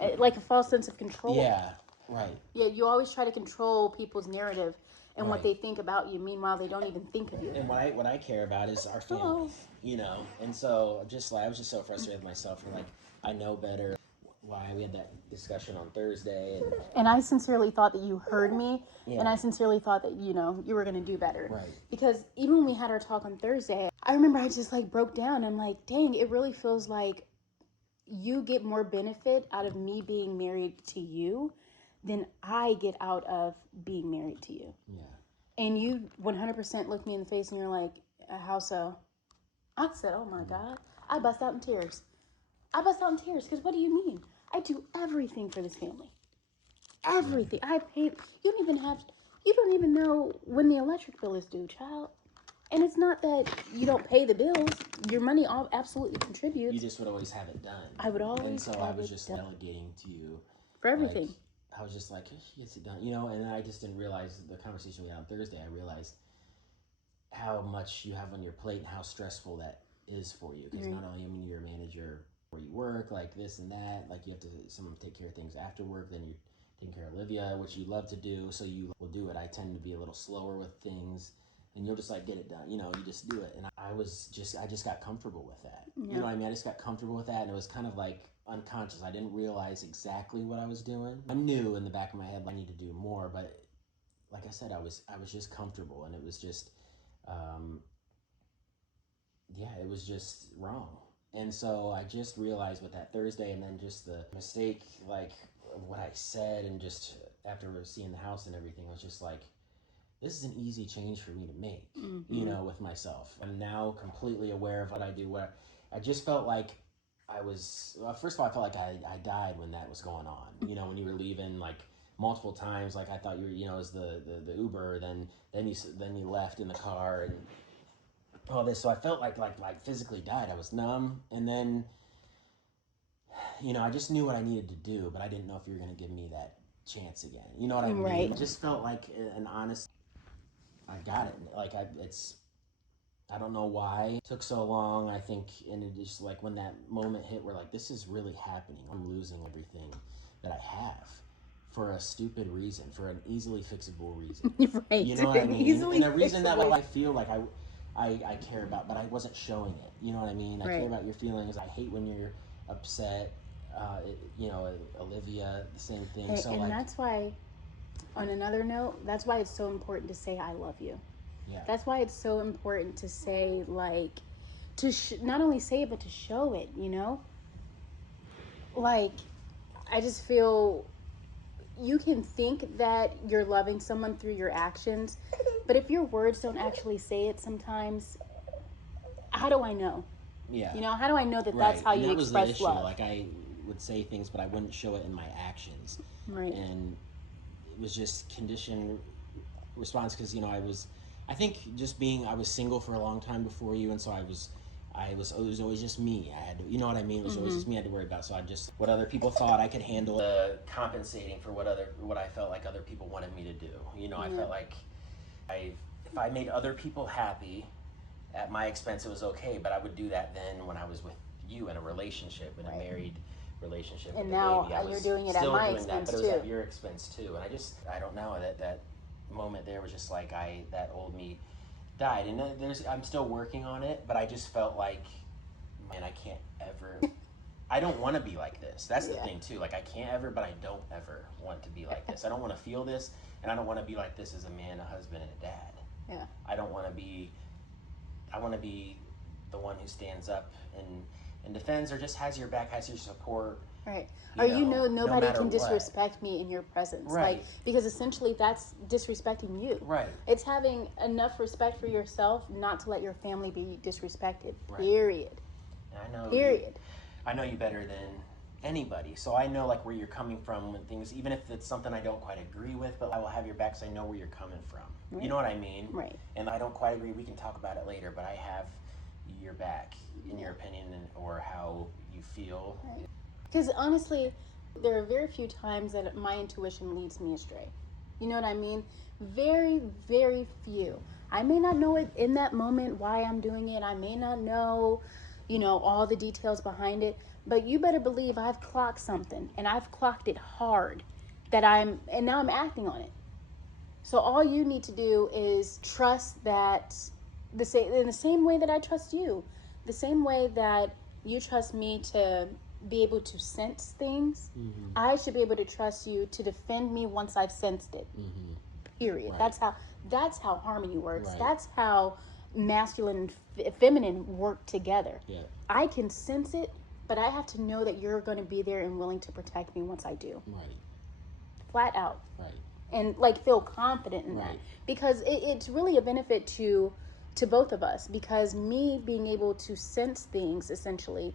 a false sense of control. Yeah, right. Yeah, you always try to control people's narrative and what they think about you. Meanwhile, they don't even think of you. And what I care about is our family, And so I was just so frustrated with myself, and like, I know better. Why we had that discussion on Thursday, and I sincerely thought that you heard me, and I sincerely thought that you were going to do better, right? Because even when we had our talk on Thursday, I remember I just like broke down. I'm like, dang, it really feels like you get more benefit out of me being married to you than I get out of being married to you. Yeah. And you 100% looked me in the face and you're like, how so? I said, oh my God. I bust out in tears. Because what do you mean? I do everything for this family. Everything. I pay. You don't even know when the electric bill is due, child. And it's not that you don't pay the bills. Your money all absolutely contributes. You just would always have it done. I would always And so have I was it just done. delegating to you. For everything. Like, I was just like, she gets it done. And I just didn't realize the conversation we had on Thursday. I realized how much you have on your plate and how stressful that is for you. Because not only, you're a manager where you work, like this and that, like you have to someone take care of things after work, then you're taking care of Olivia, which you love to do, so you will do it. I tend to be a little slower with things, and you'll just like get it done. You just do it. And I just got comfortable with that. Yeah. You know what I mean? I just got comfortable with that, and it was kind of like unconscious. I didn't realize exactly what I was doing. I knew in the back of my head I need to do more, but like I said, I was just comfortable, and it was just it was just wrong. And so I just realized with that Thursday, and then just the mistake, like of what I said, and just after seeing the house and everything, I was just like, this is an easy change for me to make, with myself. I'm now completely aware of what I do. Where I just felt like first of all, I felt like I died when that was going on. When you were leaving, like multiple times, like I thought you were, as the Uber, then you left in the car and all this. So I felt like I physically died. I was numb, and then I just knew what I needed to do, but I didn't know if you were going to give me that chance again. You know what I mean? Right. It just felt like an honest. I got it. Like I don't know why it took so long. I think, and it just like when that moment hit, we're like, this is really happening. I'm losing everything that I have for a stupid reason, for an easily fixable reason. Right. You know what I mean? And a reason that I feel like I care about, but I wasn't showing it. You know what I mean? I care about your feelings. I hate when you're upset. Olivia, the same thing. And that's why, on another note, that's why it's so important to say I love you. Yeah. That's why it's so important to say, like, not only say it, but to show it, Like, I just feel you can think that you're loving someone through your actions, but if your words don't actually say it sometimes, how do I know? Yeah. How do I know that that's how you express love? Like would say things, but I wouldn't show it in my actions. Right. And it was just conditioned response because, you know, I was single for a long time before you, and so it was always just me. I had to, you know what I mean? It was always just me I had to worry about. So what other people thought I could handle, compensating for what I felt like other people wanted me to do. You know, I felt like if I made other people happy at my expense, it was okay. But I would do that then when I was with you in a relationship, in a married relationship. And with now the baby. you're doing it at my expense but too. It was at your expense too. And I don't know, that moment there was just like that old me died, and I'm still working on it, but I just felt like, man, I don't want to be like this. That's the thing too. Like, I can't ever, but I don't ever want to be like this. I don't want to feel this, and I don't want to be like this as a man, a husband, and a dad. Yeah. I want to be the one who stands up and defends, or just has your back, has your support. Right. Nobody no can disrespect me in your presence. Right. Like, because essentially that's disrespecting you. Right. It's having enough respect for yourself not to let your family be disrespected. Right. Period. And I know you better than anybody. So I know like where you're coming from when things, even if it's something I don't quite agree with, but I will have your back because I know where you're coming from. Right. You know what I mean? Right. And I don't quite agree. We can talk about it later, but I have your back in your opinion or how you feel. Right. Because honestly, there are very few times that my intuition leads me astray. You know what I mean? Very, very few. I may not know it in that moment why I'm doing it. I may not know, all the details behind it. But you better believe I've clocked something, and I've clocked it hard, and now I'm acting on it. So all you need to do is trust that in the same way that I trust you, the same way that you trust me to be able to sense things, I should be able to trust you to defend me once I've sensed it. Period. Right. That's how harmony works. Right. That's how masculine and feminine work together. Yeah. I can sense it, but I have to know that you're going to be there and willing to protect me once I do. Right. Flat out. Right. And feel confident in that, because it's really a benefit to both of us, because me being able to sense things essentially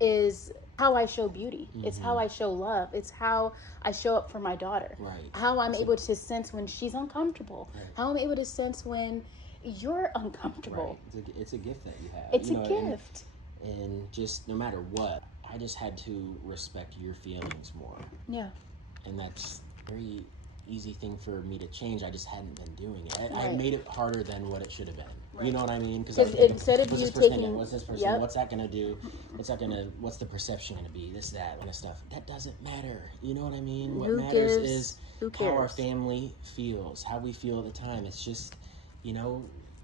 is how I show beauty. It's how I show love. It's how I show up for my daughter. Right. How I'm able to sense when she's uncomfortable. Right. How I'm able to sense when you're uncomfortable. Right. It's a gift that you have. It's a gift. And just no matter what, I just had to respect your feelings more. Yeah. And that's a very easy thing for me to change. I just hadn't been doing it. Right. I made it harder than what it should have been. Right. You know what I mean? Because instead of you taking, what's this person? Yep. What's that gonna do? What's the perception gonna be? This, that kind of stuff. That doesn't matter. You know what I mean? What matters is how our family feels, how we feel at the time. It's just,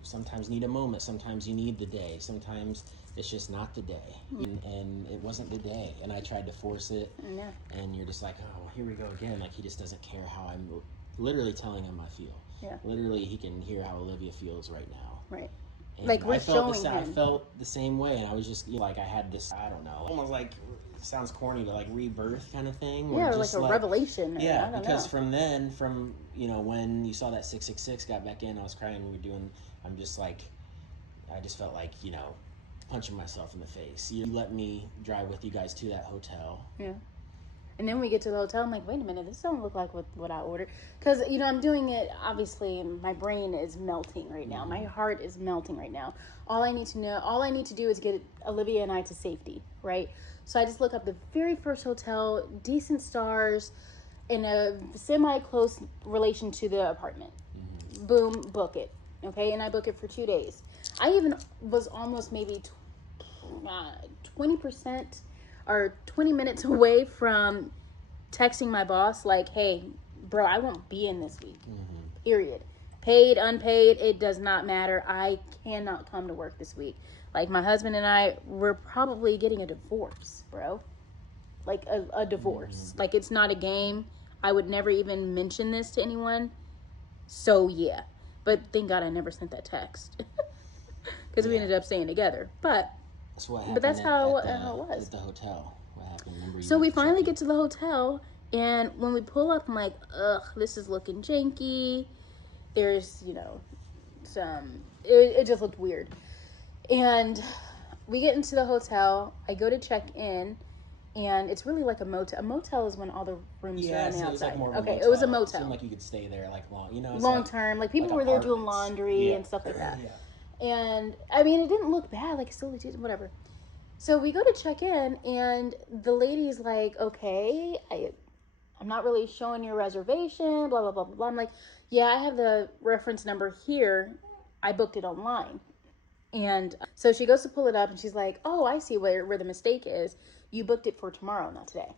sometimes need a moment. Sometimes you need the day. Sometimes it's just not the day. And it wasn't the day. And I tried to force it. Yeah. And you're just like, oh, here we go again. Like, he just doesn't care how I'm literally telling him I feel. Yeah. Literally, he can hear how Olivia feels right now. Right. And like, we're I showing him. I felt the same way. And I was just, I had this, I don't know, almost like, it sounds corny, but like rebirth kind of thing. Yeah, like a revelation. Yeah, because from when you saw that 666 got back in, I was crying, I'm just like, I just felt like, punching myself in the face. You let me drive with you guys to that hotel. Yeah. And then we get to the hotel, I'm like, wait a minute, this don't look like what I ordered. Because, I'm doing it, obviously, my brain is melting right now. My heart is melting right now. All I need to do is get Olivia and I to safety, right? So I just look up the very first hotel, decent stars, in a semi-close relation to the apartment. Boom, book it, okay? And I book it for 2 days. I even was almost maybe 20% or 20 minutes away from texting my boss like, hey, bro, I won't be in this week. Period. Paid, unpaid, it does not matter. I cannot come to work this week. Like, my husband and I, we're probably getting a divorce, bro. Like, a divorce. Like, it's not a game. I would never even mention this to anyone. So, yeah. But thank God I never sent that text. Because we ended up staying together. But that's how it was. At the hotel. What happened? So we finally get to the hotel, and when we pull up, I'm like, ugh, this is looking janky. There's, it just looked weird. And we get into the hotel. I go to check in, And it's really like a motel. A motel is when all the rooms are on the so it was outside. like more of a Okay, motel. it was a It motel. seemed like you could stay there like long, Long term. Like people were there doing laundry and stuff like that. And I mean, it didn't look bad. Like, still legit, whatever. So we go to check in, and the lady's like, okay, I'm not really showing your reservation, blah, blah, blah, blah, blah. I'm like, yeah, I have the reference number here. I booked it online. And so she goes to pull it up, and she's like, oh, I see where the mistake is. You booked it for tomorrow, not today.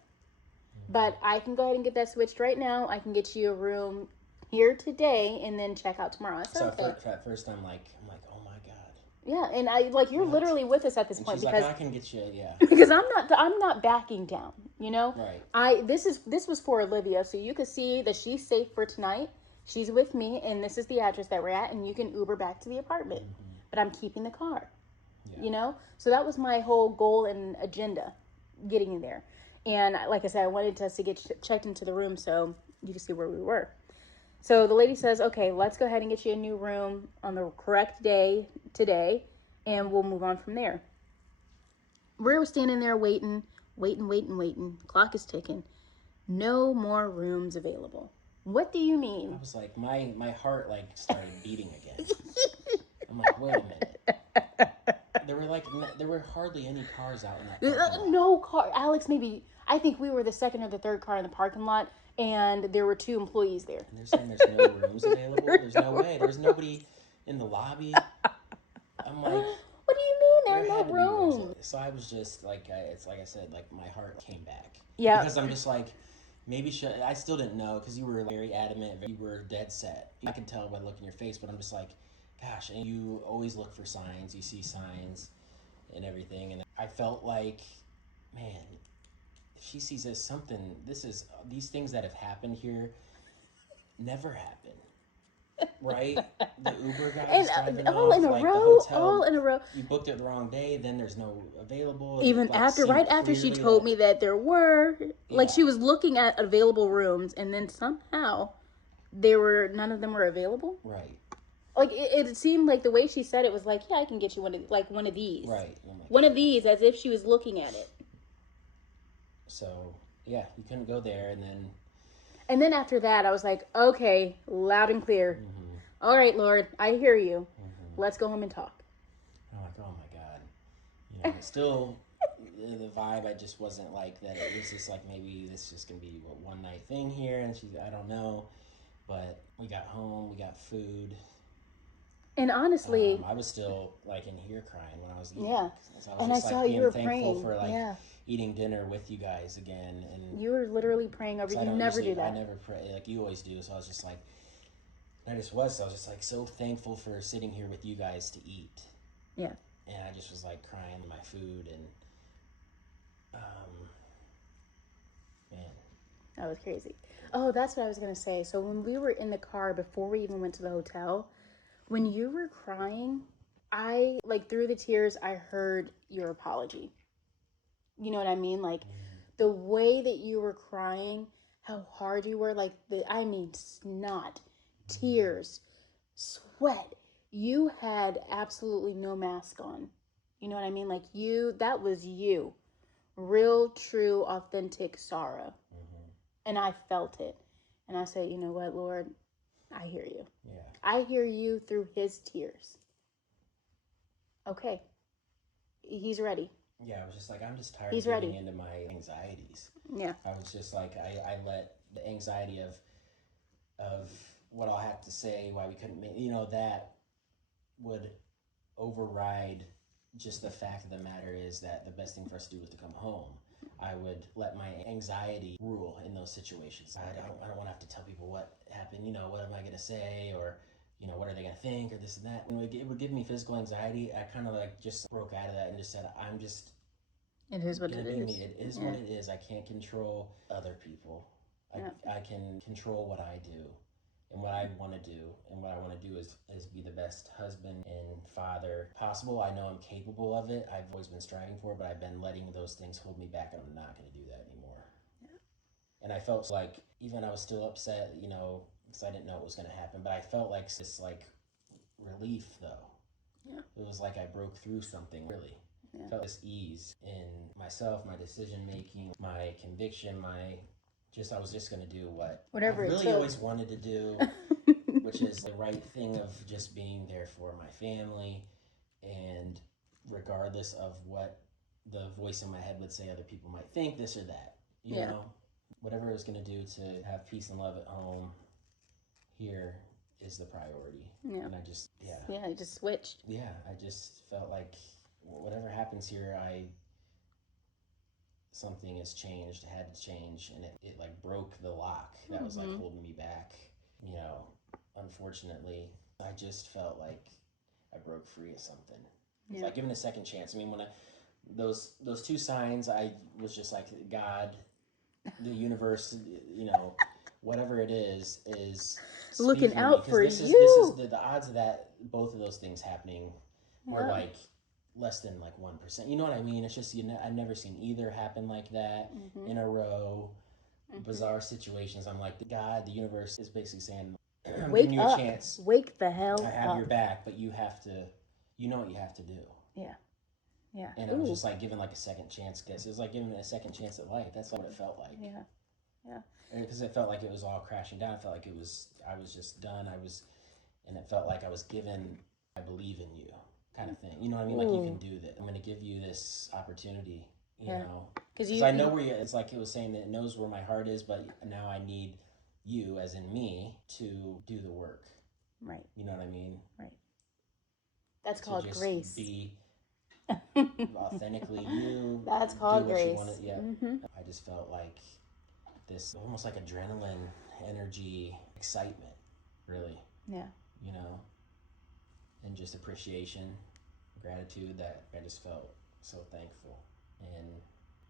But I can go ahead and get that switched right now. I can get you a room here today and then check out tomorrow. I said, so okay. at first I'm like, oh my God. Yeah, and I like you're literally with us at this point she's because like, I can get you, because I'm not backing down, you know. Right. This was for Olivia, so you could see that she's safe for tonight. She's with me, and this is the address that we're at, and you can Uber back to the apartment. Mm-hmm. But I'm keeping the car, you know. So that was my whole goal and agenda, getting in there. And like I said, I wanted us to get checked into the room so you could see where we were. So the lady says, okay, let's go ahead and get you a new room on the correct day today, and we'll move on from there. We're standing there waiting. Clock is ticking. No more rooms available. What do you mean? I was like, my heart like started beating again. I'm like, wait a minute. There were hardly any cars out in that parking lot. No car. Alex, maybe, I think we were the second or the third car in the parking lot, and there were 2 employees there. And they're saying there's no rooms available? There's no way. There's nobody in the lobby. I'm like, what do you mean there are no rooms? So I was just like, it's like I said, like my heart came back. Yeah. Because I'm just like, maybe I still didn't know because you were very adamant. You were dead set. I could tell by looking in your face, but I'm just like, gosh, and you always look for signs. You see signs and everything. And I felt like, man, if she sees this, these things that have happened here never happen. Right? The Uber guys driving all off, in a like row, the hotel, all in a row. You booked it the wrong day, then there's no available. Even like, right after she told me that there were, like she was looking at available rooms, and then somehow none of them were available. Right. Like it seemed like the way she said it was like, yeah, I can get you one of these. Right. One of these, as if she was looking at it. So yeah, you couldn't go there, and then after that, I was like, okay, loud and clear. Mm-hmm. All right, Lord, I hear you. Mm-hmm. Let's go home and talk. I'm like, oh my God. You know, still the vibe, I just wasn't like that. It was just like, maybe this is just going to be a one night thing here. And I don't know. But we got home, we got food. And honestly, I was still like in here crying when I was eating. Yeah. So and I saw you were praying. For eating dinner with you guys again. And you were literally praying over. You never do that. I never pray like you always do. So I was just like, I was just like so thankful for sitting here with you guys to eat. Yeah. And I just was like crying my food and, man. That was crazy. Oh, that's what I was going to say. So when we were in the car before we even went to the hotel, when you were crying, I, like, through the tears, I heard your apology. You know what I mean? Like, the way that you were crying, how hard you were, like, snot, tears, sweat. You had absolutely no mask on. You know what I mean? Like, that was you. Real, true, authentic sorrow. And I felt it. And I said, you know what, Lord? I hear you. Yeah. I hear you through his tears. Okay. He's ready. Yeah, I was just like, I'm just tired He's of getting ready. into my anxieties. Yeah. I was just like, I let the anxiety of what I'll have to say, why we couldn't make, that would override just the fact of the matter is that the best thing for us to do was to come home. I would let my anxiety rule in those situations. I don't want to have to tell people what happened, what am I going to say, or, what are they going to think, or this and that. And it would give me physical anxiety. I kind of like just broke out of that and just said, it is what it is. It is what it is. I can't control other people. I can control what I do and what I want to do. And what I want to do is be the best husband and father possible. I know I'm capable of it. I've always been striving for it, but I've been letting those things hold me back, and I'm not going to do that anymore. Yeah. And I felt like, even I was still upset, because I didn't know what was going to happen, but I felt like this, like, relief, though. Yeah. It was like I broke through something, really. Yeah. Felt this ease in myself, my decision making, my conviction, I was just going to do whatever I it really took. always wanted to do, which is the right thing of just being there for my family. And regardless of what the voice in my head would say, other people might think this or that, you know, whatever it was going to do to have peace and love at home here is the priority. Yeah. And I just, you just switched. Yeah, I just felt like whatever happens here, something has changed, had to change, and it like broke the lock that was like holding me back. You know, unfortunately, I just felt like I broke free of something. It's like given a second chance. I mean, when those two signs, I was just like, God, the universe, you know, whatever it is looking speaking out to me, for this you. is the odds of that both of those things happening were like less than like 1%. You know what I mean? It's just I've never seen either happen like that in a row. Bizarre situations. I'm like, God, the universe is basically saying, I'm Wake giving you up. a chance. Wake the hell I have up. your back, but you have to. You know what you have to do. Yeah. Yeah. And I was just like given like a second chance. Guess it was like giving a second chance at life. That's what it felt like. Yeah. Yeah. Because it felt like it was all crashing down. It felt like I was just done. And it felt like I was given, I believe in you kind of thing. You know what I mean? Like, you can do this. I'm going to give you this opportunity, you know? Because I know where it's like it was saying that it knows where my heart is, but now I need you, as in me, to do the work. Right. You know what I mean? Right. That's called grace. Be authentically you. That's called grace. I just felt like this almost like adrenaline, energy, excitement, really. Yeah. You know, and just appreciation, gratitude that I just felt so thankful. And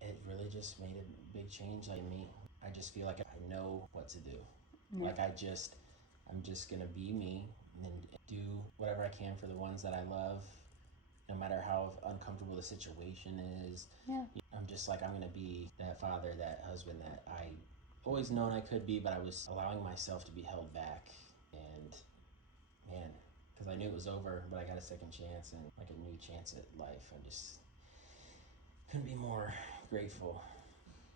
it really just made a big change in me. I just feel like I know what to do. Yeah. Like I'm just going to be me and do whatever I can for the ones that I love, no matter how uncomfortable the situation is. Yeah. I'm just like, I'm going to be that father, that husband that I always known I could be, but I was allowing myself to be held back. And man, because I knew it was over, but I got a second chance and like a new chance at life. I just couldn't be more grateful,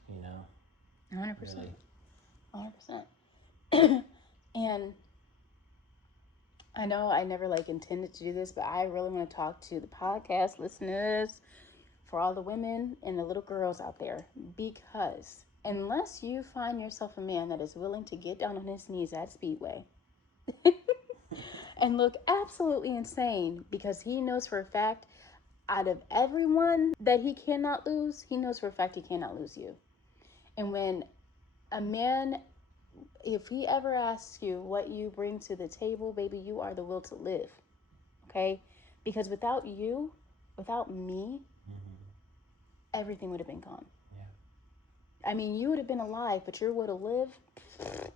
you know? 100%. Really. 100%. And I know I never like intended to do this, but I really want to talk to the podcast listeners, for all the women and the little girls out there, because unless you find yourself a man that is willing to get down on his knees at Speedway and look absolutely insane, because he knows for a fact, out of everyone that he cannot lose, he knows for a fact he cannot lose you. And when a man, if he ever asks you what you bring to the table, baby, you are the will to live. Okay? Because without you, without me, everything would have been gone. Yeah. I mean, you would have been alive, but your will to live, right,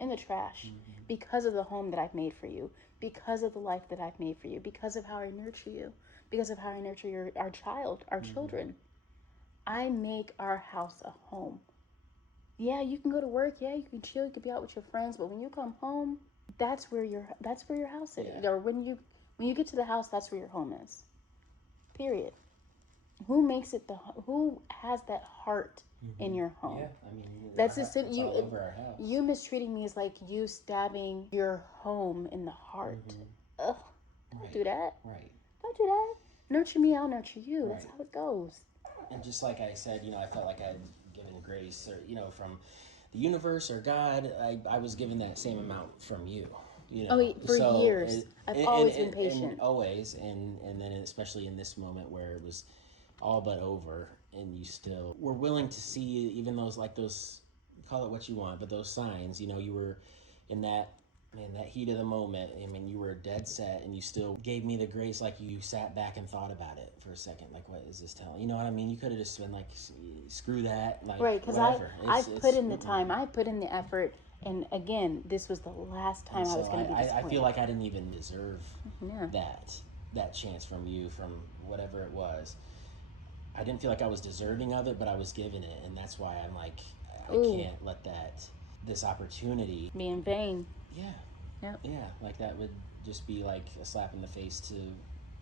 in the trash. Because of the home that I've made for you, because of the life that I've made for you, because of how I nurture you, because of how I nurture our children. I make our house a home. Yeah, you can go to work. Yeah, you can chill. You can be out with your friends. But when you come home, that's where your house is. Yeah. Or when you get to the house, that's where your home is. Period. Who makes it who has that heart in your home? Yeah, I mean, that's it's all over our house. You mistreating me is like you stabbing your home in the heart. Ugh, don't do that. Right. Don't do that. Nurture me, I'll nurture you. That's how it goes. And just like I said, you know, I felt like I'd given grace, or, you know, from the universe or God. I was given that same amount from you. You know? For years. I've always been patient. And then especially in this moment where it was all but over, and you still were willing to see even those, call it what you want, but those signs, you know, you were in that heat of the moment. I mean, you were dead set, and you still gave me the grace. Like, you sat back and thought about it for a second. Like, what is this telling? You know what I mean? You could have just been like, screw that. Like, right, because I put in the time, I put in the effort, and again, this was the last time I was going to be disappointed. I feel like I didn't even deserve that chance from you, from whatever it was. I didn't feel like I was deserving of it, but I was given it, and that's why I'm like, I can't let this opportunity be in vain. Yeah. Yep. Yeah, like that would just be like a slap in the face to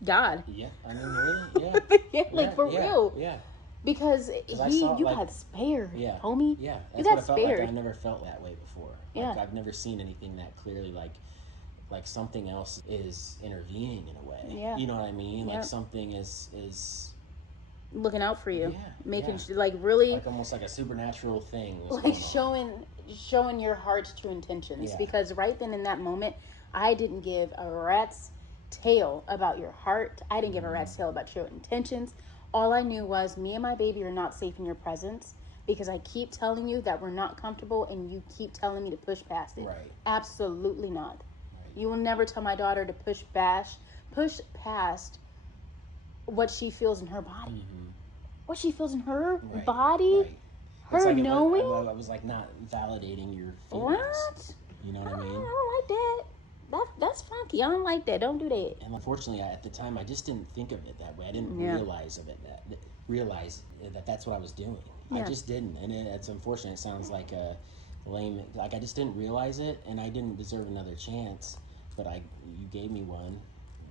God. Yeah, I mean, really? Yeah. Yeah, like for real. Yeah. Because you got spared, homie. Yeah, You that's got what I felt spared. like. I never felt that way before. Like, I've never seen anything that clearly, like something else is intervening in a way. Yeah. You know what I mean? Like something is looking out for you. Yeah. Making sure, like, really, like almost like a supernatural thing. like showing your heart's true intentions. Yeah. Because right then in that moment, I didn't give a rat's tail about your heart. I didn't give a rat's tail about your intentions. All I knew was me and my baby are not safe in your presence because I keep telling you that we're not comfortable and you keep telling me to push past it. Right. Absolutely not. Right. You will never tell my daughter to push past what she feels in her body. Mm-hmm. What she feels in her body. Right. Her like knowing. I was like not validating your feelings. What? You know what I mean? I don't like that. That's funky. I don't like that. Don't do that. And unfortunately, at the time, I just didn't think of it that way. I didn't realize that that's what I was doing. Yeah. I just didn't, and it's unfortunate. It sounds like a lame. Like I just didn't realize it, and I didn't deserve another chance. But you gave me one.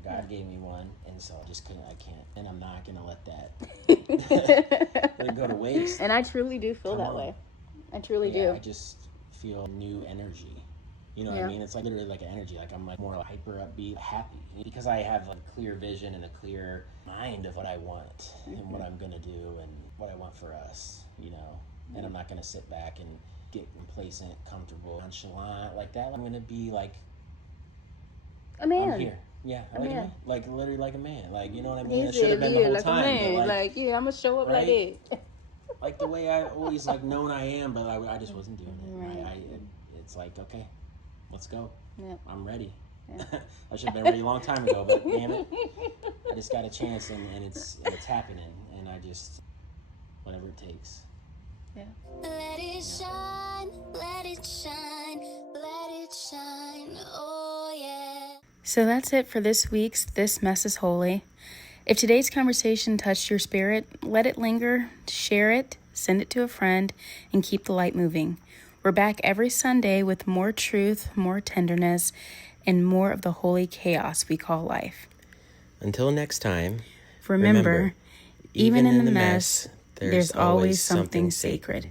God gave me one, and so I can't, and I'm not gonna let that let it go to waste. And I truly do feel that way. I truly do. I just feel new energy. You know what I mean? It's like literally like an energy. Like I'm like more hyper, upbeat, happy because I have a clear vision and a clear mind of what I want and what I'm gonna do and what I want for us. You know, and I'm not gonna sit back and get complacent, comfortable, nonchalant like that. I'm gonna be like a man. I'm here. Yeah, like a man. Like literally like a man. Like, you know what I mean? He It should have been the whole like time. A man. But like, I'm gonna show up like that. Like the way I always like known I am, but I just wasn't doing it. Right. It's like, okay, let's go. Yeah. I'm ready. Yeah. I should have been ready a long time ago, but damn it, I just got a chance, and it's happening, and I just whatever it takes. Yeah. Let it shine, let it shine, let it shine. Oh yeah. So that's it for this week's This Mess is Holy. If today's conversation touched your spirit, let it linger, share it, send it to a friend, and keep the light moving. We're back every Sunday with more truth, more tenderness, and more of the holy chaos we call life. Until next time, remember even in the mess, there's always something sacred.